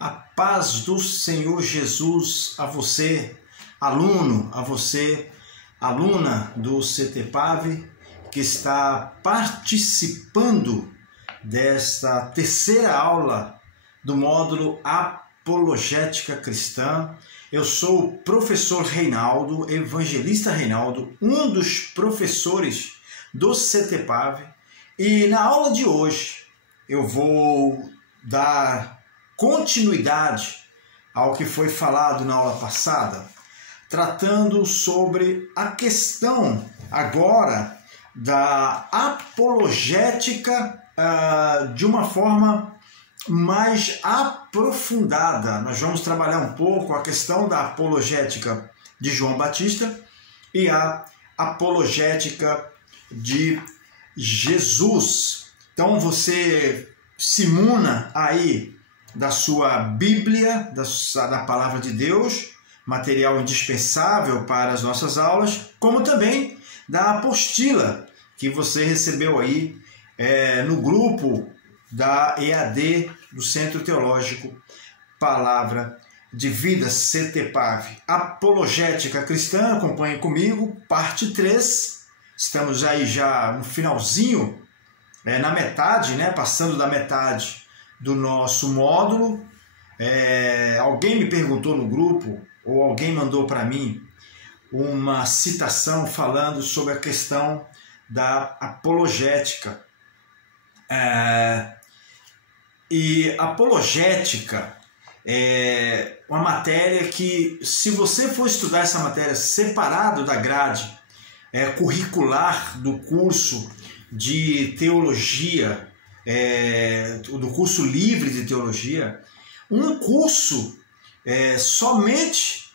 A paz do Senhor Jesus a você, aluno, a você, aluna do CTPAV, que está participando desta terceira aula do módulo Apologética Cristã. Eu sou o professor Reinaldo, evangelista Reinaldo, um dos professores do CTPAV, e na aula de hoje eu vou dar continuidade ao que foi falado na aula passada, tratando sobre a questão agora da apologética de uma forma mais aprofundada. Nós vamos trabalhar um pouco a questão da apologética de João Batista e a apologética de Jesus. Então você se muna aí da sua Bíblia, da Palavra de Deus, material indispensável para as nossas aulas, como também da apostila que você recebeu aí no grupo da EAD do Centro Teológico Palavra de Vida, CTPAV. Apologética Cristã, acompanhe comigo, parte 3. Estamos aí já no finalzinho, na metade, passando da metade do nosso módulo. Alguém me perguntou no grupo, ou alguém mandou para mim uma citação falando sobre a questão da apologética. E apologética é uma matéria que, se você for estudar essa matéria separado da grade curricular do curso de teologia, do curso livre de teologia, um curso somente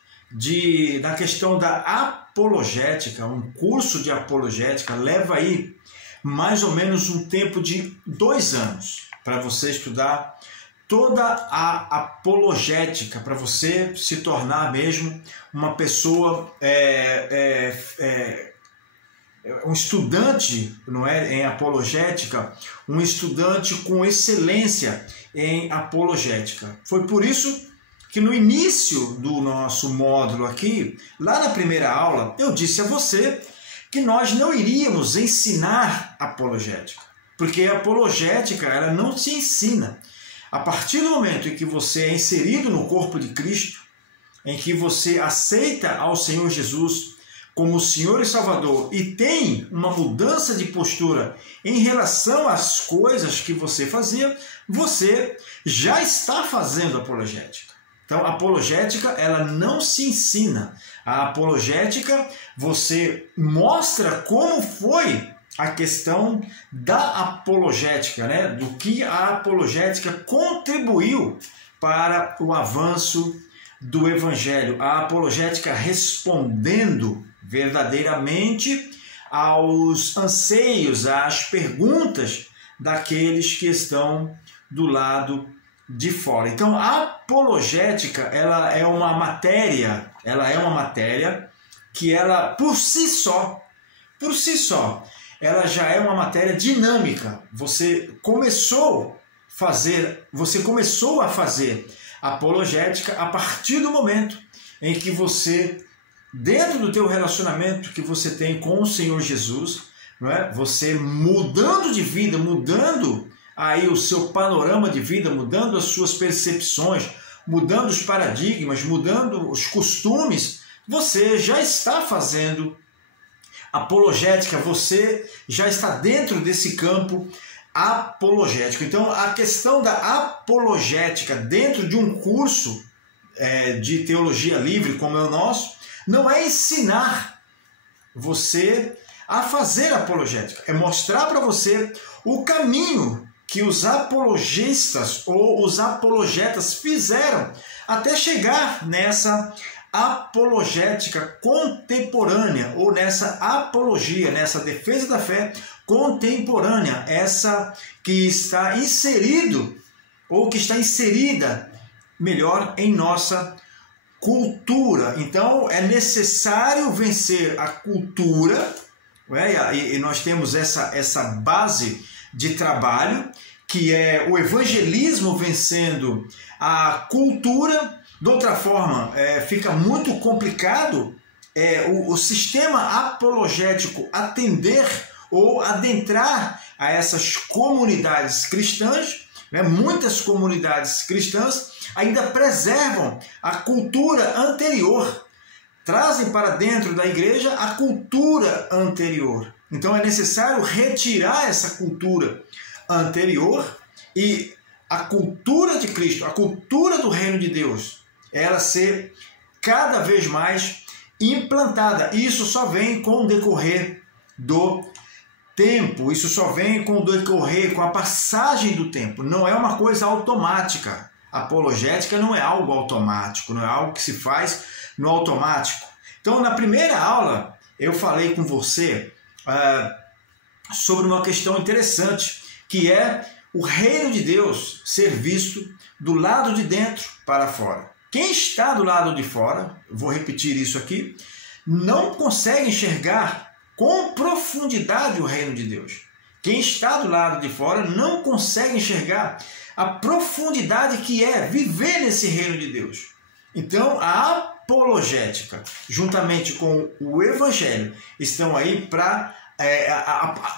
na questão da apologética, um curso de apologética leva aí mais ou menos um tempo de 2 anos para você estudar toda a apologética, para você se tornar mesmo uma pessoa, um estudante, não é, em apologética, um estudante com excelência em apologética. Foi por isso que no início do nosso módulo aqui, lá na primeira aula, eu disse a você que nós não iríamos ensinar apologética, porque a apologética ela não se ensina. A partir do momento em que você é inserido no corpo de Cristo, em que você aceita ao Senhor Jesus como Senhor e Salvador e tem uma mudança de postura em relação às coisas que você fazia, você já está fazendo apologética. Então, a apologética ela não se ensina. A apologética, você mostra como foi a questão da apologética, do que a apologética contribuiu para o avanço do Evangelho. A apologética respondendo verdadeiramente aos anseios, às perguntas daqueles que estão do lado de fora. Então, a apologética ela é uma matéria que ela por si só, ela já é uma matéria dinâmica. Você começou a fazer apologética a partir do momento em que você, dentro do teu relacionamento que você tem com o Senhor Jesus, não é? Você mudando de vida, mudando aí o seu panorama de vida, mudando as suas percepções, mudando os paradigmas, mudando os costumes, você já está fazendo apologética, você já está dentro desse campo apologético. Então, a questão da apologética dentro de um curso de teologia livre como é o nosso, não é ensinar você a fazer apologética, é mostrar para você o caminho que os apologistas ou os apologetas fizeram até chegar nessa apologética contemporânea ou nessa apologia, nessa defesa da fé contemporânea, essa que está inserido ou que está inserida melhor em nossa cultura. Então é necessário vencer a cultura, e nós temos essa base de trabalho que é o evangelismo vencendo a cultura. De outra forma, fica muito complicado o sistema apologético atender ou adentrar a essas comunidades cristãs. Muitas comunidades cristãs ainda preservam a cultura anterior, trazem para dentro da igreja a cultura anterior. Então é necessário retirar essa cultura anterior e a cultura de Cristo, a cultura do reino de Deus, ela ser cada vez mais implantada. Isso só vem com o decorrer do tempo, isso só vem com o decorrer, com a passagem do tempo. Não é uma coisa automática. A apologética não é algo automático, não é algo que se faz no automático. Então, na primeira aula, eu falei com você sobre uma questão interessante, que é o reino de Deus ser visto do lado de dentro para fora. Quem está do lado de fora, vou repetir isso aqui, não consegue enxergar com profundidade o reino de Deus. Quem está do lado de fora não consegue enxergar a profundidade que é viver nesse reino de Deus. Então, a apologética, juntamente com o evangelho, estão aí para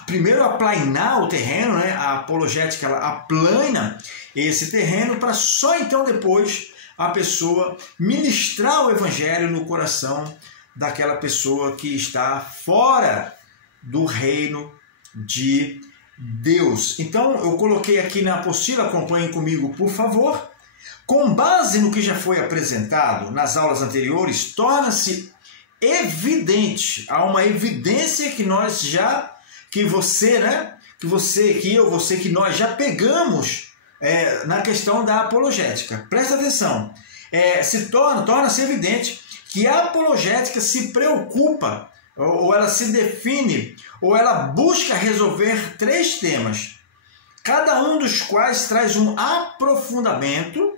primeiro aplainar o terreno, né? A apologética ela aplana esse terreno para só então depois a pessoa ministrar o evangelho no coração daquela pessoa que está fora do reino de Deus. Então, eu coloquei aqui na apostila, acompanhem comigo, por favor. Com base no que já foi apresentado nas aulas anteriores, torna-se evidente, há uma evidência que nós já, que nós já pegamos na questão da apologética. Presta atenção, torna-se evidente que a apologética se preocupa, ou ela se define, ou ela busca resolver 3 temas, cada um dos quais traz um aprofundamento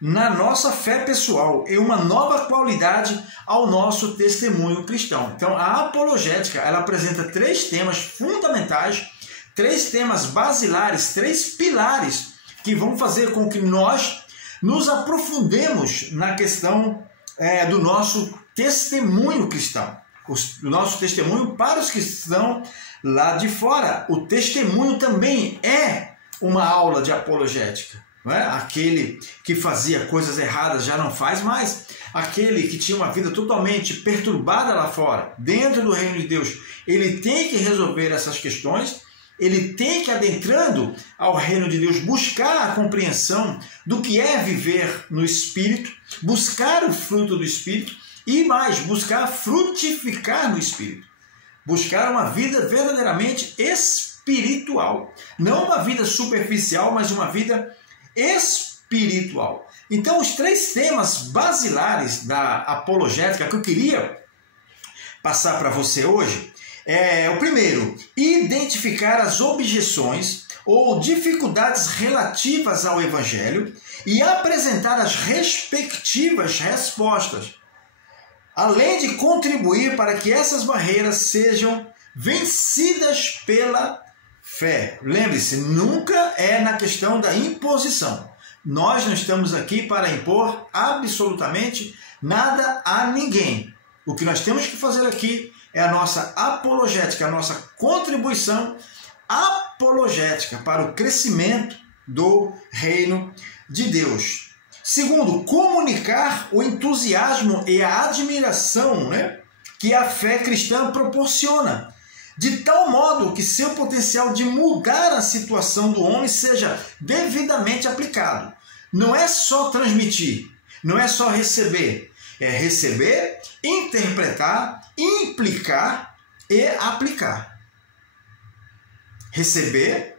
na nossa fé pessoal e uma nova qualidade ao nosso testemunho cristão. Então, a apologética ela apresenta 3 temas fundamentais, 3 temas basilares, 3 pilares que vão fazer com que nós nos aprofundemos na questão do nosso testemunho cristão, do nosso testemunho para os que estão lá de fora. O testemunho também é uma aula de apologética. Não é? Aquele que fazia coisas erradas já não faz mais. Aquele que tinha uma vida totalmente perturbada lá fora, dentro do reino de Deus, ele tem que resolver essas questões, ele tem que, adentrando ao reino de Deus, buscar a compreensão do que é viver no Espírito, buscar o fruto do Espírito e mais, buscar frutificar no Espírito. Buscar uma vida verdadeiramente espiritual. Não uma vida superficial, mas uma vida espiritual. Então, os 3 temas basilares da apologética que eu queria passar para você hoje o primeiro, identificar as objeções ou dificuldades relativas ao evangelho e apresentar as respectivas respostas, além de contribuir para que essas barreiras sejam vencidas pela fé. Lembre-se, nunca é na questão da imposição. Nós não estamos aqui para impor absolutamente nada a ninguém. O que nós temos que fazer aqui é a nossa apologética, a nossa contribuição apologética para o crescimento do reino de Deus. Segundo, comunicar o entusiasmo e a admiração, que a fé cristã proporciona, de tal modo que seu potencial de mudar a situação do homem seja devidamente aplicado. Não é só transmitir, não é só receber, é receber, interpretar, implicar e aplicar. Receber,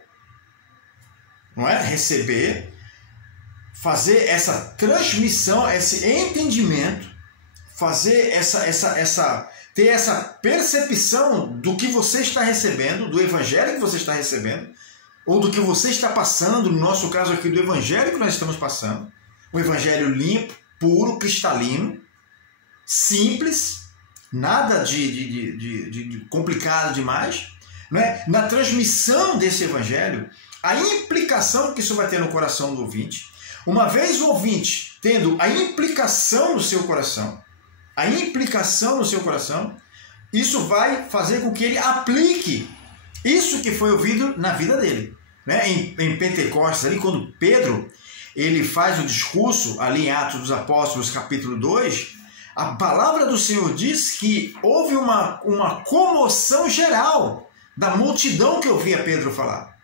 não é? Receber, fazer essa transmissão, esse entendimento, fazer ter essa percepção do que você está recebendo, do evangelho que você está recebendo, ou do que você está passando, no nosso caso aqui, do evangelho que nós estamos passando, um evangelho limpo, puro, cristalino, simples, nada de complicado demais. Na transmissão desse evangelho, a implicação que isso vai ter no coração do ouvinte. Uma vez o ouvinte tendo a implicação no seu coração, isso vai fazer com que ele aplique isso que foi ouvido na vida dele. Né? Em Pentecostes, ali, quando Pedro ele faz o discurso, ali em Atos dos Apóstolos, capítulo 2, a palavra do Senhor diz que houve uma comoção geral da multidão que ouvia Pedro falar.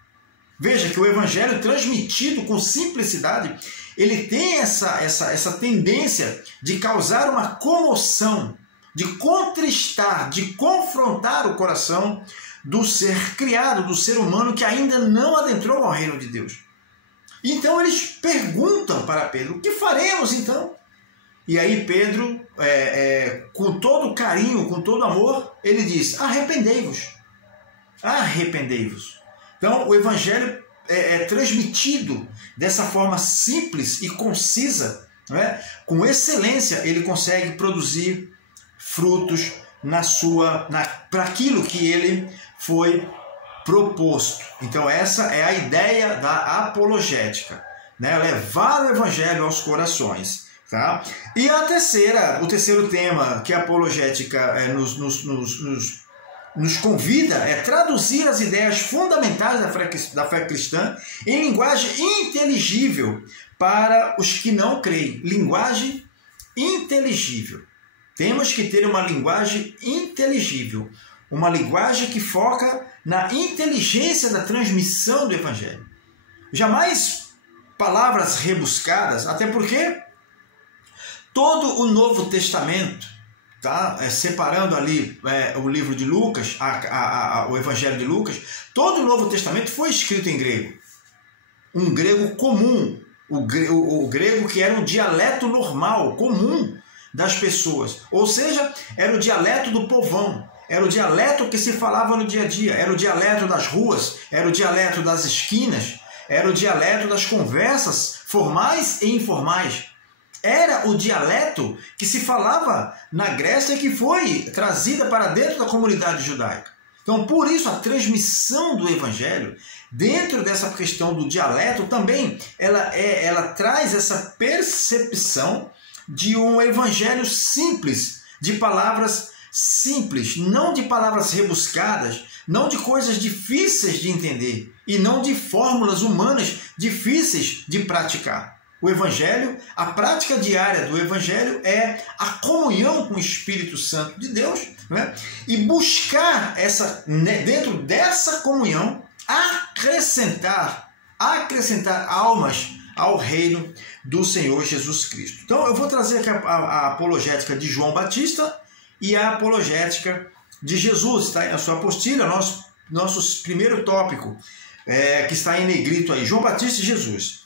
Veja que o evangelho transmitido com simplicidade, ele tem essa tendência de causar uma comoção, de contristar, de confrontar o coração do ser criado, do ser humano que ainda não adentrou ao reino de Deus. Então eles perguntam para Pedro: o que faremos então? E aí Pedro, com todo carinho, com todo amor, ele diz: arrependei-vos. Arrependei-vos. Então o evangelho é transmitido dessa forma simples e concisa, né? Com excelência ele consegue produzir frutos para aquilo que ele foi proposto. Então essa é a ideia da apologética, né? Levar o evangelho aos corações. Tá? E o terceiro tema que a apologética nos convida é traduzir as ideias fundamentais da fé cristã em linguagem inteligível para os que não creem. Linguagem inteligível. Temos que ter uma linguagem inteligível, uma linguagem que foca na inteligência da transmissão do evangelho. Jamais palavras rebuscadas, até porque todo o Novo Testamento, tá? Separando ali o livro de Lucas, o Evangelho de Lucas, todo o Novo Testamento foi escrito em grego. Um grego comum, o grego que era um dialeto normal, comum das pessoas. Ou seja, era o dialeto do povão, era o dialeto que se falava no dia a dia, era o dialeto das ruas, era o dialeto das esquinas, era o dialeto das conversas formais e informais. Era o dialeto que se falava na Grécia, que foi trazida para dentro da comunidade judaica. Então, por isso, a transmissão do evangelho, dentro dessa questão do dialeto, também ela traz essa percepção de um evangelho simples, de palavras simples, não de palavras rebuscadas, não de coisas difíceis de entender e não de fórmulas humanas difíceis de praticar. O evangelho, a prática diária do evangelho é a comunhão com o Espírito Santo de Deus, né? E buscar dentro dessa comunhão acrescentar almas ao reino do Senhor Jesus Cristo. Então eu vou trazer aqui a apologética de João Batista e a apologética de Jesus, tá? A sua apostila, nosso primeiro tópico, que está em negrito aí, João Batista e Jesus.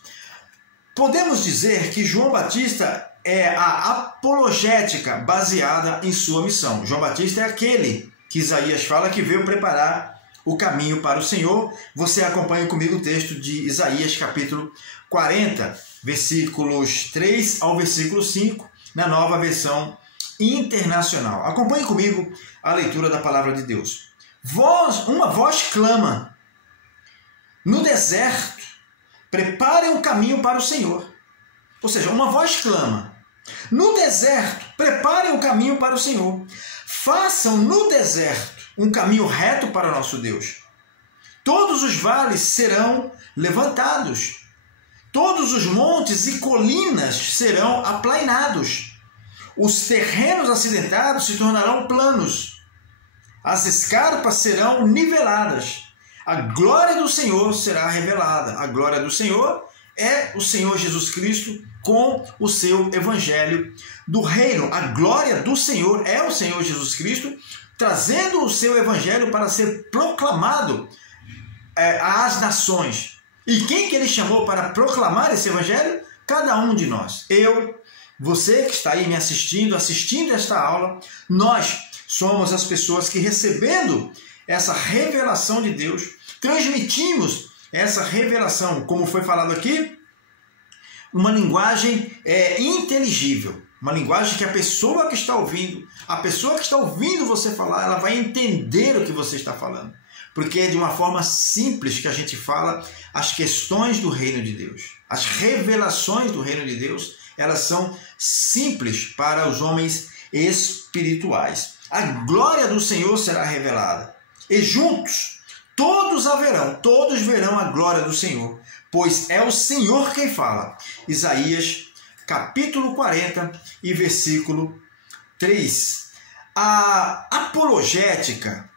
Podemos dizer que João Batista é a apologética baseada em sua missão. João Batista é aquele que Isaías fala que veio preparar o caminho para o Senhor. Você acompanha comigo o texto de Isaías capítulo 40, versículos 3 ao versículo 5, na nova versão internacional. Acompanhe comigo a leitura da palavra de Deus. Uma voz clama no deserto: preparem um caminho para o Senhor. Ou seja, uma voz clama no deserto: preparem um caminho para o Senhor. Façam no deserto um caminho reto para o nosso Deus. Todos os vales serão levantados, todos os montes e colinas serão aplainados. Os terrenos acidentados se tornarão planos, as escarpas serão niveladas. A glória do Senhor será revelada. A glória do Senhor é o Senhor Jesus Cristo com o seu evangelho do reino. A glória do Senhor é o Senhor Jesus Cristo trazendo o seu evangelho para ser proclamado às nações. E quem que ele chamou para proclamar esse evangelho? Cada um de nós. Eu, você que está aí me assistindo esta aula, nós somos as pessoas que, recebendo essa revelação de Deus, transmitimos essa revelação, como foi falado aqui, uma linguagem inteligível, uma linguagem que a pessoa que está ouvindo você falar, ela vai entender o que você está falando. porque é de uma forma simples que a gente fala as questões do reino de Deus. As revelações do reino de Deus, elas são simples para os homens espirituais. A glória do Senhor será revelada, e juntos todos verão a glória do Senhor, pois é o Senhor quem fala. Isaías capítulo 40 e versículo 3. A apologética,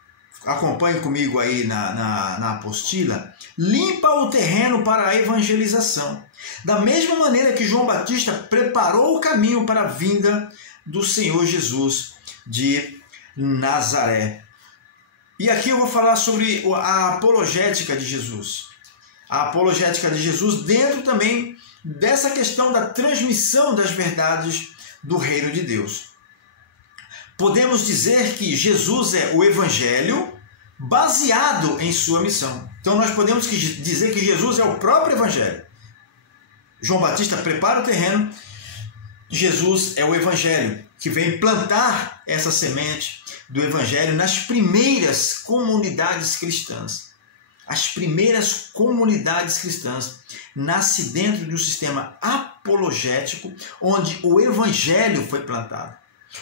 acompanhe comigo aí na apostila, limpa o terreno para a evangelização. Da mesma maneira que João Batista preparou o caminho para a vinda do Senhor Jesus de Nazaré. E aqui eu vou falar sobre a apologética de Jesus. A apologética de Jesus dentro também dessa questão da transmissão das verdades do reino de Deus. Podemos dizer que Jesus é o Evangelho baseado em sua missão. Então nós podemos dizer que Jesus é o próprio Evangelho. João Batista prepara o terreno, Jesus é o Evangelho que vem plantar essa semente do Evangelho nas primeiras comunidades cristãs. As primeiras comunidades cristãs nascem dentro de um sistema apologético onde o Evangelho foi plantado,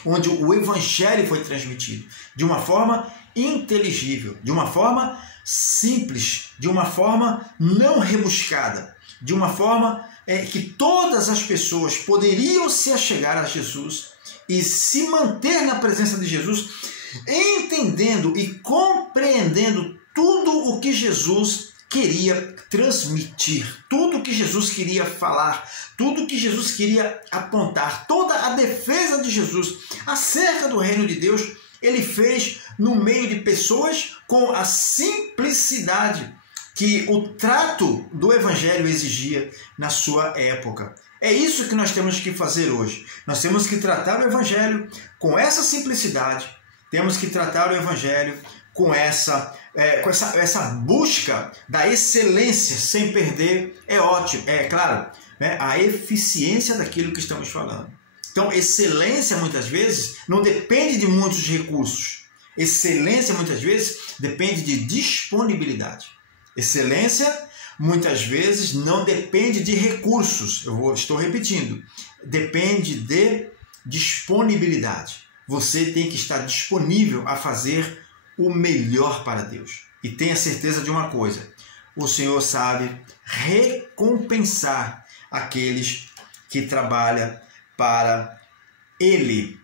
onde o Evangelho foi transmitido de uma forma inteligível, de uma forma simples, de uma forma não rebuscada, de uma forma que todas as pessoas poderiam se achegar a Jesus e se manter na presença de Jesus, entendendo e compreendendo tudo o que Jesus queria transmitir, tudo o que Jesus queria falar, tudo o que Jesus queria apontar, toda a defesa de Jesus acerca do reino de Deus, ele fez no meio de pessoas com a simplicidade que o trato do Evangelho exigia na sua época. É isso que nós temos que fazer hoje. Nós temos que tratar o Evangelho com essa simplicidade, temos que tratar o Evangelho com essa busca da excelência, sem perder, claro, a eficiência daquilo que estamos falando. Então, excelência muitas vezes não depende de muitos recursos. Excelência muitas vezes depende de disponibilidade. Excelência muitas vezes não depende de recursos. Estou repetindo. Depende de disponibilidade. Você tem que estar disponível a fazer o melhor para Deus. E tenha certeza de uma coisa: o Senhor sabe recompensar aqueles que trabalham para Ele.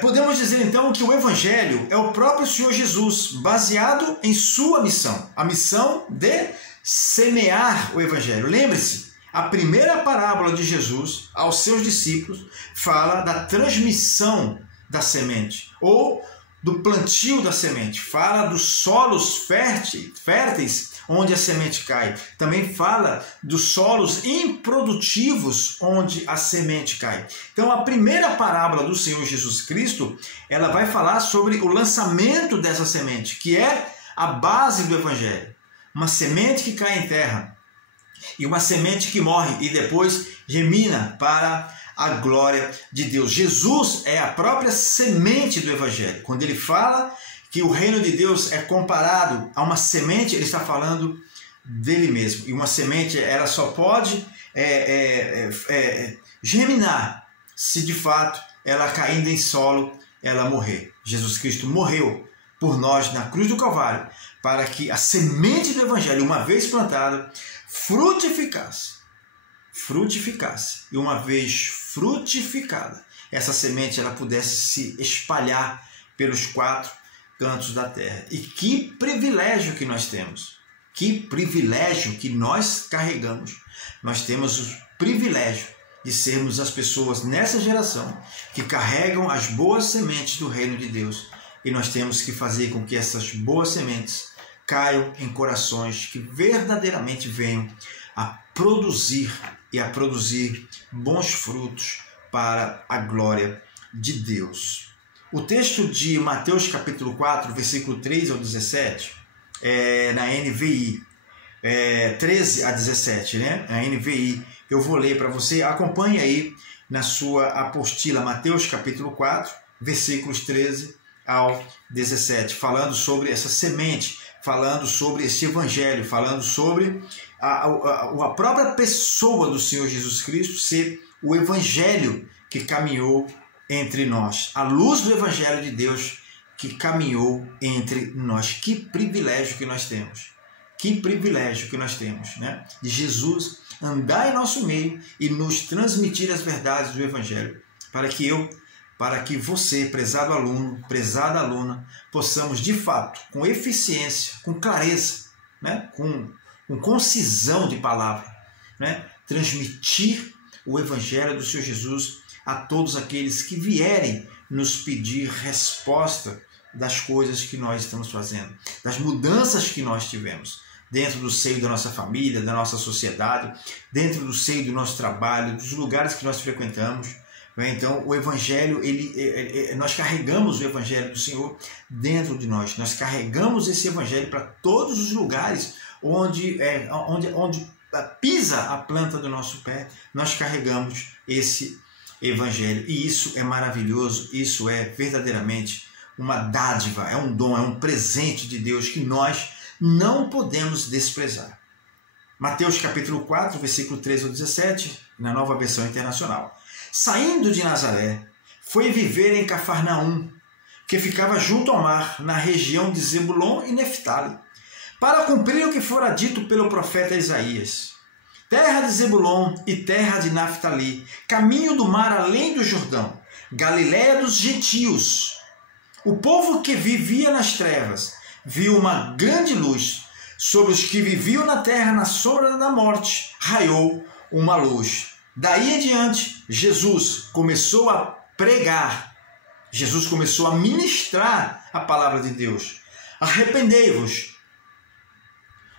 Podemos dizer então que o Evangelho é o próprio Senhor Jesus, baseado em sua missão, a missão de semear o Evangelho. Lembre-se, a primeira parábola de Jesus aos seus discípulos fala da transmissão da semente, ou do plantio da semente, fala dos solos férteis onde a semente cai, também fala dos solos improdutivos onde a semente cai. Então a primeira parábola do Senhor Jesus Cristo, ela vai falar sobre o lançamento dessa semente, que é a base do Evangelho. Uma semente que cai em terra e uma semente que morre e depois germina para a glória de Deus. Jesus é a própria semente do Evangelho. Quando ele fala que o reino de Deus é comparado a uma semente, ele está falando dele mesmo. E uma semente, ela só pode germinar se de fato ela, caindo em solo, ela morrer. Jesus Cristo morreu por nós na cruz do Calvário para que a semente do Evangelho, uma vez plantada, frutificasse. E uma vez frutificada, essa semente ela pudesse se espalhar pelos 4 cantos da terra. E que privilégio que nós temos, que privilégio que nós carregamos. Nós temos o privilégio de sermos as pessoas nessa geração que carregam as boas sementes do reino de Deus, e nós temos que fazer com que essas boas sementes caiam em corações que verdadeiramente venham a produzir bons frutos para a glória de Deus. O texto de Mateus capítulo 4, versículo 3 ao 17, na NVI, 13 a 17, né? A NVI, eu vou ler para você, acompanhe aí na sua apostila, Mateus capítulo 4, versículos 13 ao 17, falando sobre essa semente, falando sobre esse evangelho, falando sobre a própria pessoa do Senhor Jesus Cristo ser o evangelho que caminhou entre nós, a luz do evangelho de Deus que caminhou entre nós. Que privilégio que nós temos, que privilégio que nós temos, né? De Jesus andar em nosso meio e nos transmitir as verdades do evangelho, para que você, prezado aluno, prezada aluna, possamos de fato, com eficiência, com clareza, né? com concisão de palavra, né? Transmitir o evangelho do Senhor Jesus a todos aqueles que vierem nos pedir resposta das coisas que nós estamos fazendo, das mudanças que nós tivemos dentro do seio da nossa família, da nossa sociedade, dentro do seio do nosso trabalho, dos lugares que nós frequentamos. Então, o Evangelho, nós carregamos o Evangelho do Senhor dentro de nós. Nós carregamos esse Evangelho para todos os lugares onde pisa a planta do nosso pé. Nós carregamos esse Evangelho. E isso é maravilhoso, isso é verdadeiramente uma dádiva, é um dom, é um presente de Deus que nós não podemos desprezar. Mateus capítulo 4, versículo 13 ao 17, na Nova Versão Internacional. Saindo de Nazaré, foi viver em Cafarnaum, que ficava junto ao mar, na região de Zebulon e Neftali, para cumprir o que fora dito pelo profeta Isaías. Terra de Zebulon e terra de Naftali, caminho do mar além do Jordão, Galiléia dos gentios. O povo que vivia nas trevas viu uma grande luz. Sobre os que viviam na terra na sombra da morte, raiou uma luz. Daí em diante, Jesus começou a pregar, Jesus começou a ministrar a palavra de Deus. Arrependei-vos,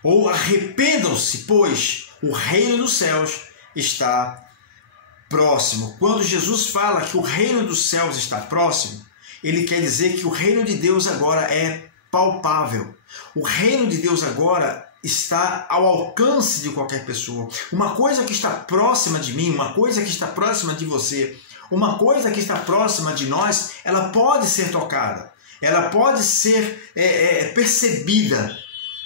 ou arrependam-se, pois o reino dos céus está próximo. Quando Jesus fala que o reino dos céus está próximo, ele quer dizer que o reino de Deus agora é palpável. O reino de Deus agora está ao alcance de qualquer pessoa. Uma coisa que está próxima de mim, uma coisa que está próxima de você, uma coisa que está próxima de nós, ela pode ser tocada, ela pode ser percebida.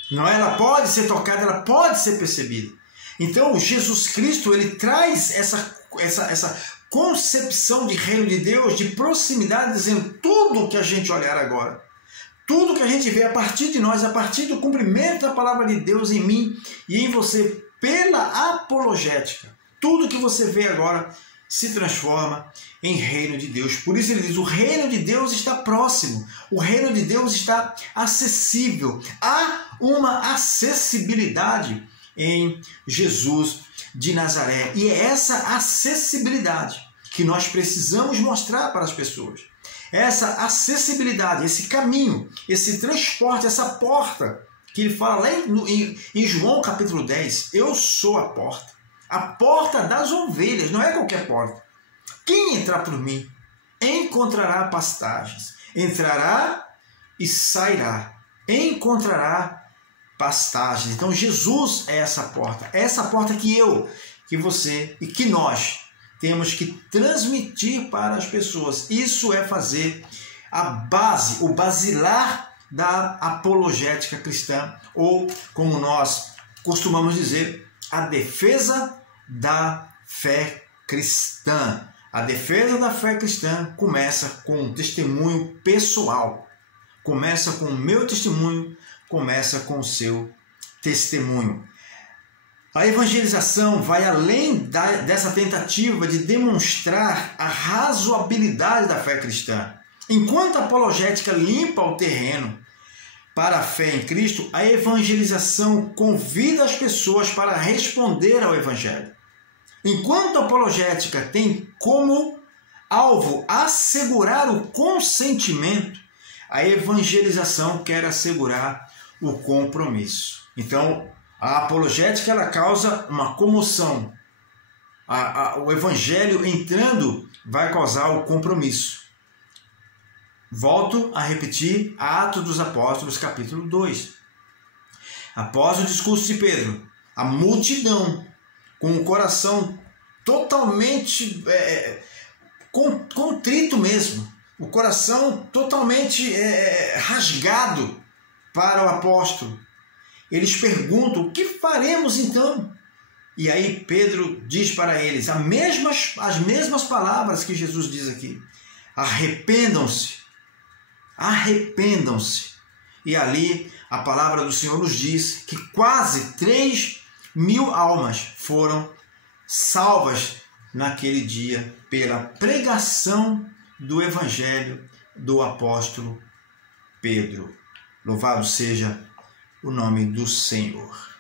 Não, ela pode ser tocada, ela pode ser percebida. Então, Jesus Cristo, ele traz essa concepção de reino de Deus, de proximidade, dizendo tudo que a gente olhar agora, tudo que a gente vê a partir de nós, a partir do cumprimento da palavra de Deus em mim e em você, pela apologética, tudo que você vê agora se transforma em reino de Deus. Por isso ele diz, o reino de Deus está próximo, o reino de Deus está acessível. Há uma acessibilidade em Jesus de Nazaré. E é essa acessibilidade que nós precisamos mostrar para as pessoas. Essa acessibilidade, esse caminho, esse transporte, essa porta, que ele fala lá em João capítulo 10, eu sou a porta das ovelhas, não é qualquer porta. Quem entrar por mim encontrará pastagens, entrará e sairá, encontrará pastagens. Então Jesus é essa porta que eu, que você e que nós temos que transmitir para as pessoas. Isso é fazer a base, o basilar da apologética cristã, ou como nós costumamos dizer, a defesa da fé cristã. A defesa da fé cristã começa com um testemunho pessoal. Começa com o meu testemunho, começa com o seu testemunho. A evangelização vai além dessa tentativa de demonstrar a razoabilidade da fé cristã. Enquanto a apologética limpa o terreno para a fé em Cristo, a evangelização convida as pessoas para responder ao Evangelho. Enquanto a apologética tem como alvo assegurar o consentimento, a evangelização quer assegurar o compromisso. Então, a apologética ela causa uma comoção. O evangelho entrando vai causar o compromisso. Volto a repetir Atos dos Apóstolos, capítulo 2. Após o discurso de Pedro, a multidão, com o coração totalmente contrito mesmo, o coração totalmente rasgado para o apóstolo. Eles perguntam: o que faremos então? E aí Pedro diz para eles as mesmas palavras que Jesus diz aqui: arrependam-se, arrependam-se. E ali a palavra do Senhor nos diz que quase 3.000 almas foram salvas naquele dia pela pregação do Evangelho do apóstolo Pedro. Louvado seja o nome do Senhor.